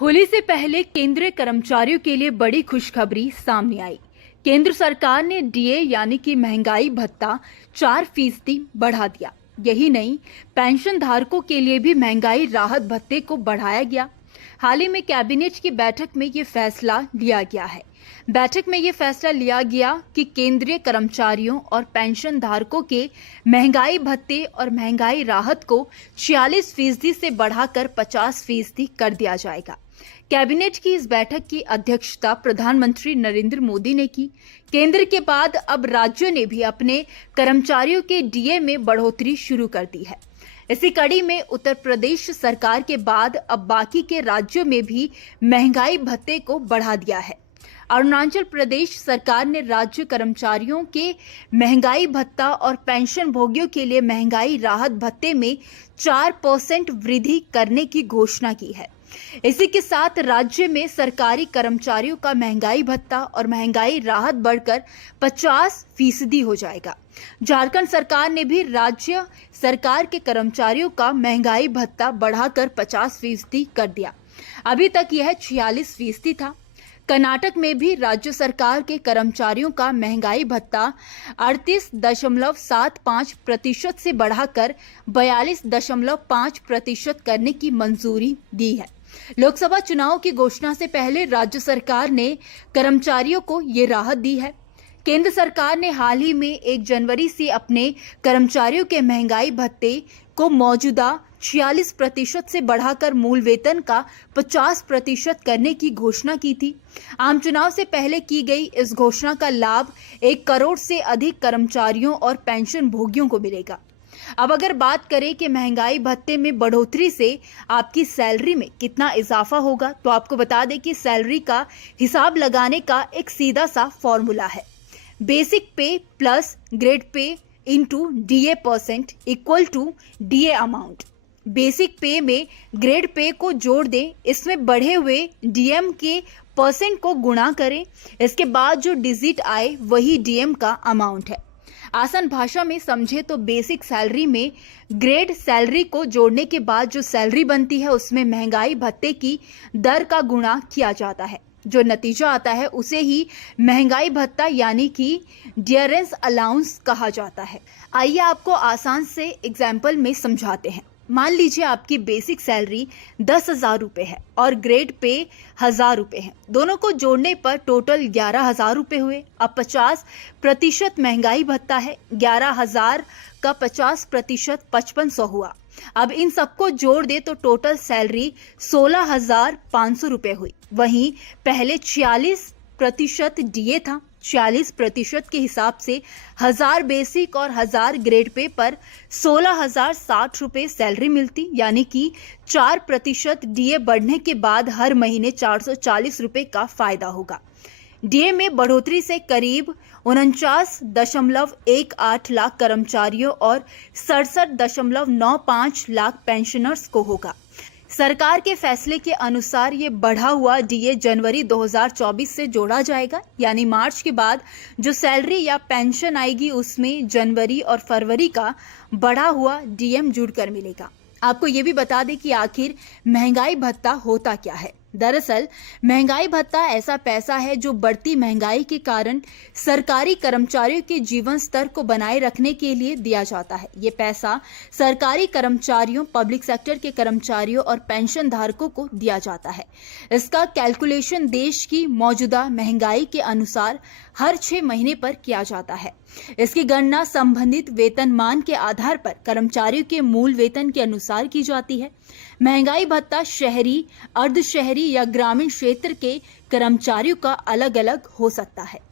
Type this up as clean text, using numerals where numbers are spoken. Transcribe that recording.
होली से पहले केंद्रीय कर्मचारियों के लिए बड़ी खुशखबरी सामने आई। केंद्र सरकार ने डीए यानी कि महंगाई भत्ता 4% बढ़ा दिया। यही नहीं, पेंशन धारकों के लिए भी महंगाई राहत भत्ते को बढ़ाया गया। हाल ही में कैबिनेट की बैठक में ये फैसला लिया गया है। बैठक में ये फैसला लिया गया कि केंद्रीय कर्मचारियों और पेंशन धारकों के महंगाई भत्ते और महंगाई राहत को 46% से बढ़ाकर 50% कर दिया जाएगा। कैबिनेट की इस बैठक की अध्यक्षता प्रधानमंत्री नरेंद्र मोदी ने की। केंद्र के बाद अब राज्यों ने भी अपने कर्मचारियों के डीए में बढ़ोतरी शुरू कर दी है। इसी कड़ी में उत्तर प्रदेश सरकार के बाद अब बाकी के राज्यों में भी महंगाई भत्ते को बढ़ा दिया है। अरुणाचल प्रदेश सरकार ने राज्य कर्मचारियों के महंगाई भत्ता और पेंशन भोगियों के लिए महंगाई राहत भत्ते में 4% वृद्धि करने की घोषणा की है। इसी के साथ राज्य में सरकारी कर्मचारियों का महंगाई भत्ता और महंगाई राहत बढ़कर 50% हो जाएगा। झारखंड सरकार ने भी राज्य सरकार के कर्मचारियों का महंगाई भत्ता बढ़ाकर 50% कर दिया। अभी तक यह 46% था। कर्नाटक में भी राज्य सरकार के कर्मचारियों का महंगाई भत्ता 38.75% से बढ़ाकर 42.5% करने की मंजूरी दी है। लोकसभा चुनाव की घोषणा से पहले राज्य सरकार ने कर्मचारियों को ये राहत दी है। केंद्र सरकार ने हाल ही में 1 जनवरी से अपने कर्मचारियों के महंगाई भत्ते को मौजूदा 46% से बढ़ाकर मूल वेतन का 50% करने की घोषणा की थी। आम चुनाव से पहले की गई इस घोषणा का लाभ 1 करोड़ से अधिक कर्मचारियों और पेंशन भोगियों को मिलेगा। अब अगर बात करें कि महंगाई भत्ते में बढ़ोतरी से आपकी सैलरी में कितना इजाफा होगा, तो आपको बता दें कि सैलरी का हिसाब लगाने का एक सीधा सा फॉर्मूला है। Basic pay plus grade pay into DA percent equal to DA amount. Basic pay में ग्रेड पे को जोड़ दें, इसमें बढ़े हुए डीएम के परसेंट को गुणा करें, इसके बाद जो डिजिट आए वही डीएम का अमाउंट है। आसान भाषा में समझे तो बेसिक सैलरी में ग्रेड सैलरी को जोड़ने के बाद जो सैलरी बनती है उसमें महंगाई भत्ते की दर का गुणा किया जाता है। जो नतीजा आता है उसे ही महंगाई भत्ता यानी कि डियरेंस अलाउंस कहा जाता है। आइए आपको आसान से एग्जाम्पल में समझाते हैं। मान लीजिए आपकी बेसिक सैलरी 10,000 रुपये है और ग्रेड पे 1,000 रुपये है। दोनों को जोड़ने पर टोटल 11,000 रुपये हुए। अब 50% महंगाई भत्ता है। 11,000 का 50% 5500 हुआ। अब इन सबको जोड़ दे तो टोटल सैलरी 16,500 रुपये हुई। वहीं पहले 46% डीए था। 46% के हिसाब से 1,000 बेसिक और 1,000 ग्रेड पे पर 16,060 रुपये सैलरी मिलती, यानी कि 4% डीए बढ़ने के बाद हर महीने 440 रुपये का फायदा होगा। डीए में बढ़ोतरी से करीब 49.18 लाख कर्मचारियों और 67.95 लाख पेंशनर्स को होगा। सरकार के फैसले के अनुसार ये बढ़ा हुआ डीए जनवरी 2024 से जोड़ा जाएगा, यानी मार्च के बाद जो सैलरी या पेंशन आएगी उसमें जनवरी और फरवरी का बढ़ा हुआ डीएम जुड़कर मिलेगा। आपको ये भी बता दें कि आखिर महंगाई भत्ता होता क्या है। दरअसल महंगाई भत्ता ऐसा पैसा है जो बढ़ती महंगाई के कारण सरकारी कर्मचारियों के जीवन स्तर को बनाए रखने के लिए दिया जाता है। ये पैसा सरकारी कर्मचारियों, पब्लिक सेक्टर के कर्मचारियों और पेंशन धारकों को दिया जाता है। इसका कैलकुलेशन देश की मौजूदा महंगाई के अनुसार हर 6 महीने पर किया जाता है। इसकी गणना संबंधित वेतनमान के आधार पर कर्मचारियों के मूल वेतन के अनुसार की जाती है। महंगाई भत्ता शहरी, अर्ध शहरी या ग्रामीण क्षेत्र के कर्मचारियों का अलग अलग हो सकता है।